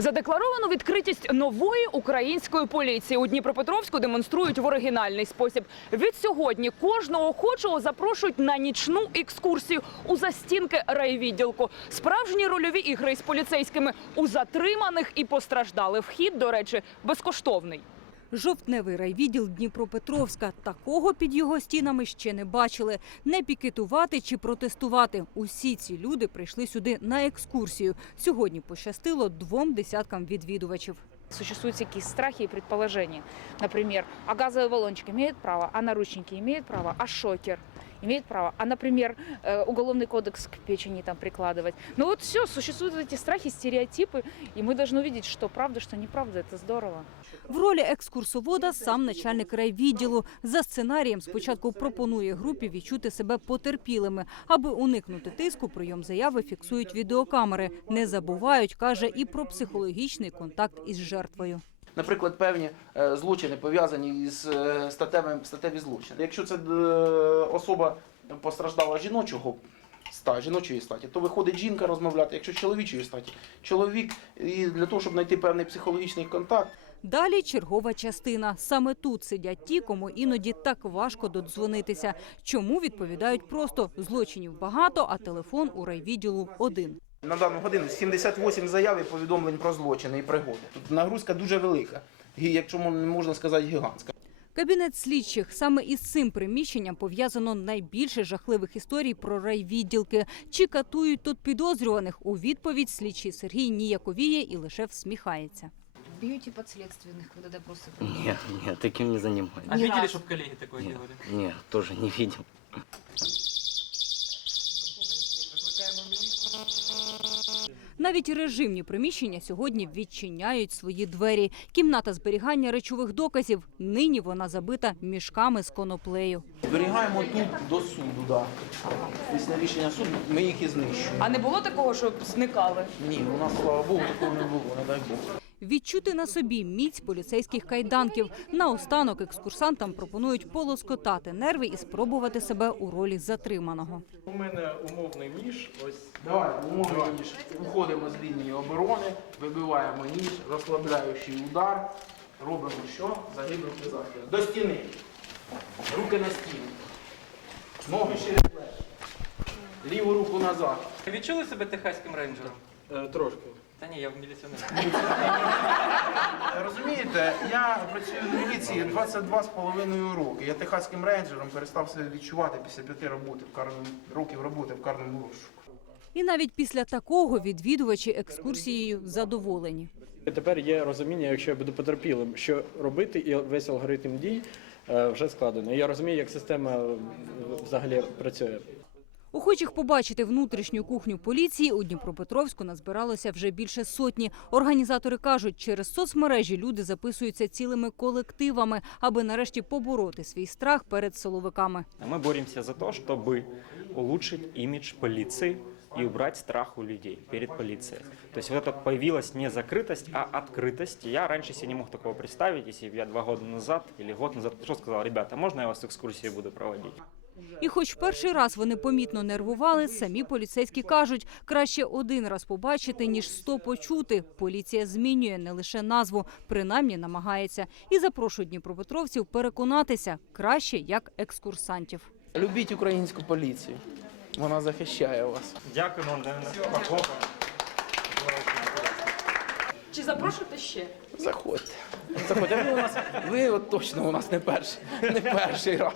Задекларовану відкритість нової української поліції у Дніпропетровську демонструють в оригінальний спосіб. Від сьогодні кожного охочого запрошують на нічну екскурсію у застінки райвідділку. Справжні рольові ігри із поліцейськими у затриманих і постраждали. Вхід, до речі, безкоштовний. Жовтневий райвідділ Дніпропетровська. Такого під його стінами ще не бачили. Не пікетувати чи протестувати. Усі ці люди прийшли сюди на екскурсію. Сьогодні пощастило двом десяткам відвідувачів. Существуют всякие страхи и предположения. Например, а газовый баллончик имеет право, а наручники имеют право, а шокер имеет право, а, например, э, уголовный кодекс к печени там прикладывать. Ну вот все, существуют эти страхи, стереотипы, и мы должны увидеть, что правда, что неправда. Это здорово. В ролі екскурсовода сам начальник райвідділу. За сценарієм спочатку пропонує групі відчути себе потерпілими. Аби уникнути тиску, прийом заяви фіксують відеокамери. Не забувають, каже, і про психологічний контакт із жертвою. Наприклад, певні е, злочини пов'язані з е, статевим статеві злочини. Якщо це е, особа постраждала жіночого ста, жіночої статі, то виходить жінка розмовляти. Якщо чоловічої статі, чоловік і для того, щоб знайти певний психологічний контакт. Далі чергова частина. Саме тут сидять ті, кому іноді так важко додзвонитися. Чому відповідають просто злочинів багато, а телефон у райвідділу один. На дану годину 78 заяв і повідомлень про злочини і пригоди. Тут нагрузка дуже велика, і якщо не можна сказати гігантська. Кабінет слідчих саме із цим приміщенням пов'язано найбільше жахливих історій про райвідділки. Чи катують тут підозрюваних? У відповідь слідчий Сергій ніяковіє і лише всміхається. Бьете подследственных, когда допросы Нет, нет, таким не занимаюсь. А Ни видели, разу. чтобы коллеги такое Нет, делали? нет, тоже не видел. Навіть режимні приміщення сьогодні відчиняють свої двері. Кімната зберігання речових доказів. Нині вона забита мішками з коноплею. Зберігаємо тут до суду. Да. Після рішення суду ми їх і знищуємо. А не було такого, щоб зникали? Ні, у нас, слава Богу, такого не було, не дай Бог. Відчути на собі міць поліцейських кайданків. Наостанок екскурсантам пропонують полоскотати нерви і спробувати себе у ролі затриманого. У мене умовний ніж. Ось Давай, умовно ніж. Виходимо з лінії оборони, вибиваємо ніж, розслабляючий удар. Робимо що? Загиб руки захід. До стіни. Руки на стіну. Ноги через плечі. Ліву руку назад. Відчули себе техаським рейнджером? е, трошки. Та ні, я в міліціонері. Розумієте, я працюю в міліції 22 з половиною роки. Я техаським рейнджером перестав себе відчувати після п'яти роботи в карному, років роботи в карному розшуку. І навіть після такого відвідувачі екскурсією задоволені. Тепер є розуміння, якщо я буду потерпілим, що робити, і весь алгоритм дій е, вже складено. Я розумію, як система е, взагалі працює. Охочих побачити внутрішню кухню поліції у Дніпропетровську назбиралося вже більше сотні. Організатори кажуть, через соцмережі люди записуються цілими колективами, аби нарешті побороти свій страх перед силовиками. Мы боремся за то, чтобы улучшить имидж полиции и убрать страх у людей перед полицией. То есть вот это появилась не закрытость, а открытость. Я раньше себе не мог такого представить, если бы я два года назад или год назад что сказал, ребята, можно я вас экскурсии буду проводить? І хоч перший раз вони помітно нервували, самі поліцейські кажуть, краще один раз побачити, ніж сто почути. Поліція змінює не лише назву, принаймні намагається. І запрошують дніпропетровців переконатися краще як екскурсантів. Любіть українську поліцію. Вона захищає вас. Дякую вам, Чи запрошуєте ще? Заходьте. Заходьте. Ви, у нас, ви от точно у нас не перший, не перший раз.